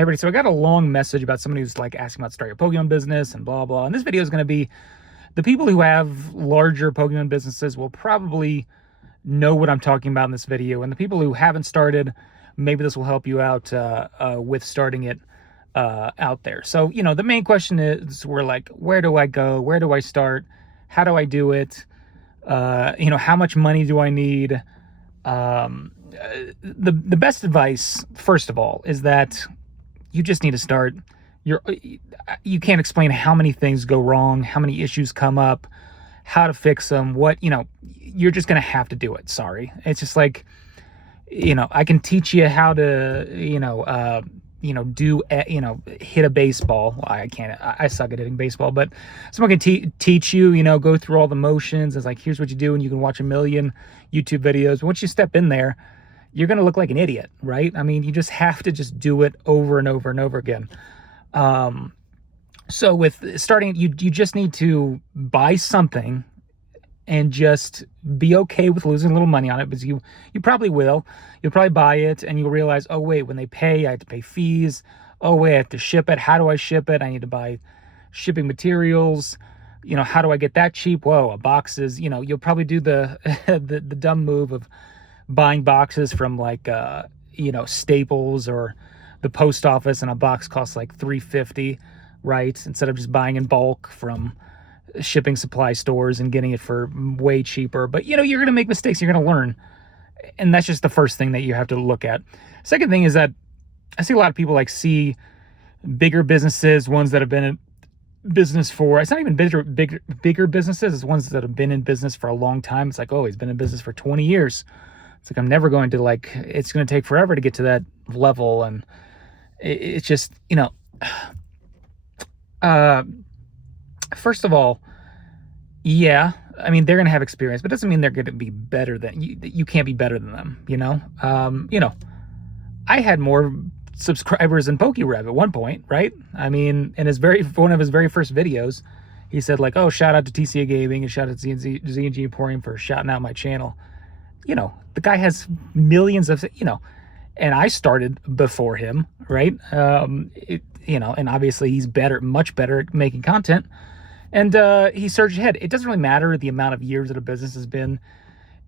Hey everybody, so I got a long message about somebody who's like asking about starting a Pokemon business and blah, blah. And this video is going to be the people who have larger Pokemon businesses will probably know what I'm talking about in this video. And the people who haven't started, maybe this will help you out with starting it out there. So, the main question is we're like, where do I go? Where do I start? How do I do it? How much money do I need? The best advice, first of all, is that you just need to start. You can't explain how many things go wrong, how many issues come up, how to fix them, you're just going to have to do it. Sorry. It's just like, I can teach you how to, hit a baseball. Well, I can't, I suck at hitting baseball, but someone can teach you, go through all the motions. It's like, here's what you do. And you can watch a million YouTube videos. But once you step in there, you're going to look like an idiot, right? I mean, you just have to just do it over and over and over again. So with starting, you just need to buy something and just be okay with losing a little money on it, because you probably will. You'll probably buy it and you'll realize, oh wait, when they pay, I have to pay fees. Oh wait, I have to ship it. How do I ship it? I need to buy shipping materials. How do I get that cheap? Whoa, boxes. You'll probably do the the dumb move of buying boxes from like Staples or the post office, and a box costs like $3.50, right? Instead of just buying in bulk from shipping supply stores and getting it for way cheaper. But you're going to make mistakes, you're going to learn. And that's just the first thing that you have to look at. Second thing is that I see a lot of people see bigger businesses, ones that have been in business for, it's not even bigger businesses, it's ones that have been in business for a long time. It's like, oh, he's been in business for 20 years. It's like, I'm never going to it's going to take forever to get to that level. And it's just, first of all, yeah, I mean, they're going to have experience, but it doesn't mean they're going to be better than you. You can't be better than them, I had more subscribers than PokeRev at one point, right? I mean, in one of his very first videos, he said like, oh, shout out to TCA Gaming and shout out to ZandGEmporium for shouting out my channel. The guy has millions of, and I started before him, right? And obviously he's much better at making content, and he surged ahead. It doesn't really matter the amount of years that a business has been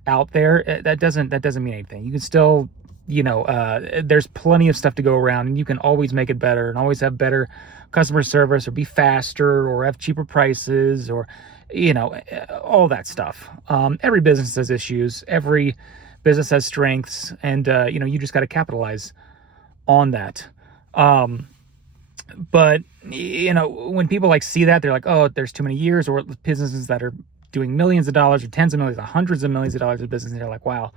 out there. That doesn't mean anything. You can still, there's plenty of stuff to go around, and you can always make it better and always have better customer service, or be faster, or have cheaper prices, or all that stuff. Every business has issues. Every business has strengths, and you just got to capitalize on that. But when people see that, they're like, oh, there's too many years, or businesses that are doing millions of dollars or tens of millions or hundreds of millions of dollars of business, and they're like, wow,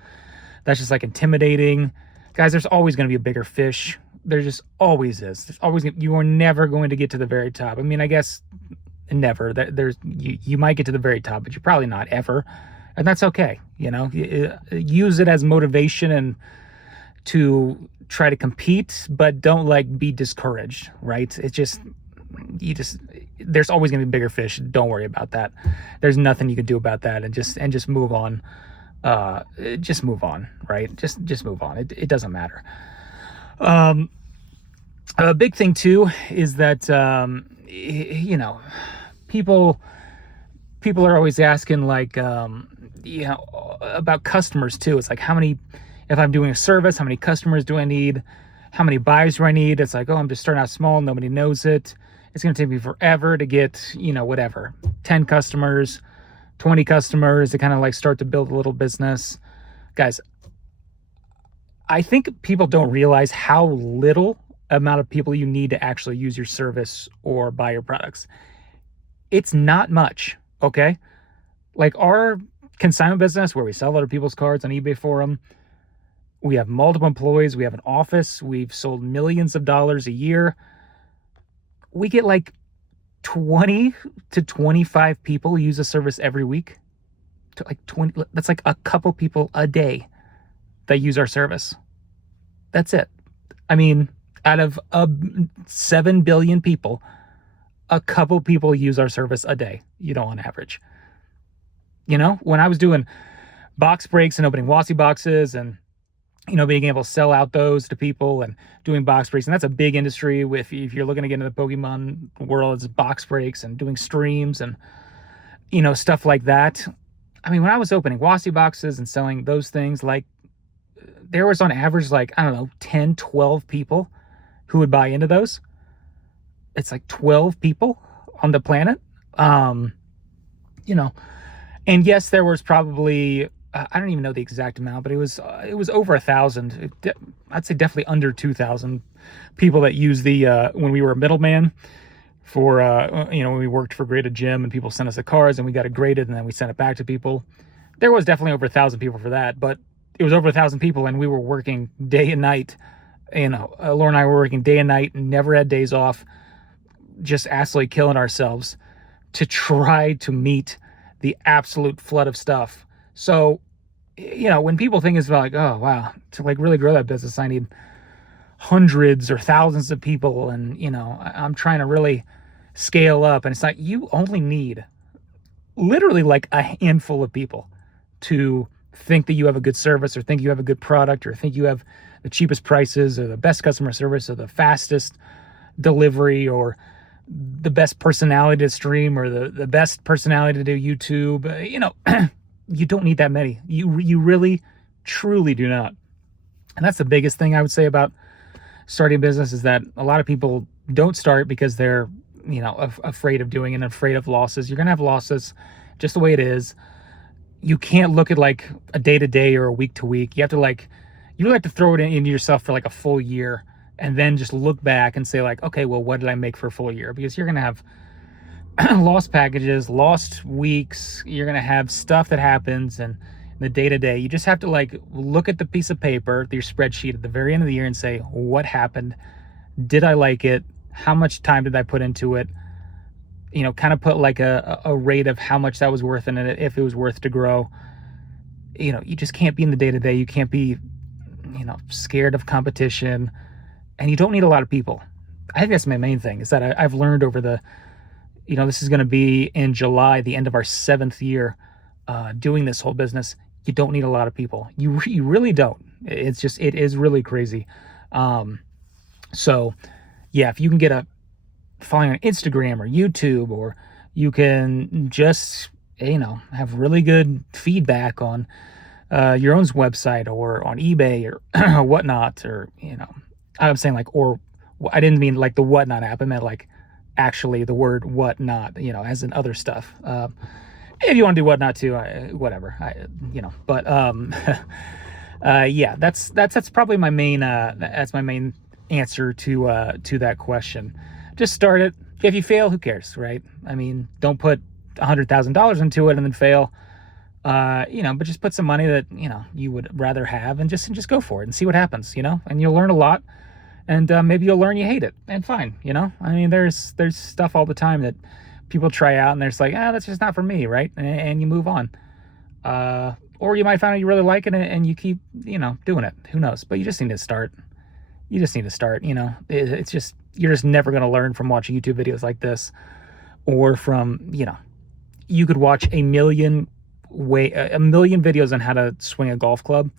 that's just intimidating. Guys, there's always going to be a bigger fish. There just always is. You are never going to get to the very top. I mean, I guess never. You might get to the very top, but you're probably not ever, and that's okay. Use it as motivation and to try to compete, but don't be discouraged, right? There's always gonna be bigger fish. Don't worry about that. There's nothing you can do about that, and just move on. Just move on, right? Just move on. It doesn't matter. A big thing too is that people are always asking about customers too. It's like, if I'm doing a service, how many customers do I need? How many buyers do I need? It's like, oh, I'm just starting out small. Nobody knows it. It's going to take me forever to get, 10 customers, 20 customers to kind of start to build a little business. Guys, I think people don't realize how little amount of people you need to actually use your service or buy your products. It's not much, okay? Our consignment business, where we sell other people's cards on eBay forum, we have multiple employees, we have an office, we've sold millions of dollars a year. We get 20 to 25 people use the service every week. 20, that's a couple people a day that use our service. That's it. I mean, out of 7 billion people, a couple people use our service a day, on average. When I was doing box breaks and opening WASI boxes and being able to sell out those to people and doing box breaks. And that's a big industry. If you're looking to get into the Pokemon world, it's box breaks and doing streams and, stuff like that. I mean, when I was opening WASI boxes and selling those things, like, there was on average, like, I don't know, 10, 12 people who would buy into those. It's like 12 people on the planet. Um, you know, and yes, there was probably, I don't even know the exact amount, but it was over 1,000. I'd say definitely under 2,000 people that use the when we were a middleman for when we worked for Graded Gym and people sent us the cards and we got it graded and then we sent it back to people. There was definitely over 1,000 people for that, but it was over 1,000 people and we were working day and night. Laura and I were working day and night and never had days off, just absolutely killing ourselves to try to meet the absolute flood of stuff. So, when people think it's about like, oh wow, to like really grow that business, I need hundreds or thousands of people, and I'm trying to really scale up, and it's like you only need literally like a handful of people to think that you have a good service or think you have a good product or think you have the cheapest prices or the best customer service or the fastest delivery or the best personality to stream or the best personality to do YouTube. You don't need that many. You really, truly do not. And that's the biggest thing I would say about starting a business, is that a lot of people don't start because they're, afraid of doing it and afraid of losses. You're going to have losses just the way it is. You can't look at like a day to day or a week to week. You have to you have to throw it into yourself for like a full year and then just look back and say like, okay, well, what did I make for a full year? Because you're going to have lost packages, lost weeks. You're going to have stuff that happens and the day to day. You just have to like look at the piece of paper, your spreadsheet at the very end of the year and say, what happened? Did I like it? How much time did I put into it? Kind of put like a rate of how much that was worth and if it was worth to grow. You just can't be in the day to day. You can't be, scared of competition, and you don't need a lot of people. I think that's my main thing, is that I've learned over this is going to be in July, the end of our 7th year doing this whole business. You don't need a lot of people. You really don't. It is really crazy. So yeah, if you can get a following on Instagram or YouTube, or you can just, have really good feedback on your own website or on eBay or whatnot, or, I'm saying like, or I didn't mean like the Whatnot app. I meant like actually the word whatnot, as in other stuff. If you want to do whatnot too, whatever, but, yeah, that's probably my main, that's my main answer to that question. Just start it. If you fail, who cares, right? I mean, don't put $100,000 into it and then fail, but just put some money that, you would rather have, and just go for it and see what happens, and you'll learn a lot. And maybe you'll learn you hate it, and fine, I mean, there's stuff all the time that people try out and they're just like, that's just not for me, right? And you move on. Or you might find out you really like it and you keep, doing it. Who knows? But you just need to start. It's just, you're just never going to learn from watching YouTube videos like this, or from, you could watch a million videos on how to swing a golf club,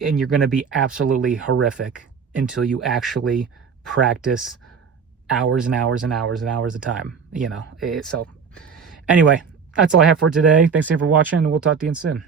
and you're going to be absolutely horrific until you actually practice hours and hours and hours and hours of time, So anyway, that's all I have for today. Thanks again for watching, and we'll talk to you soon.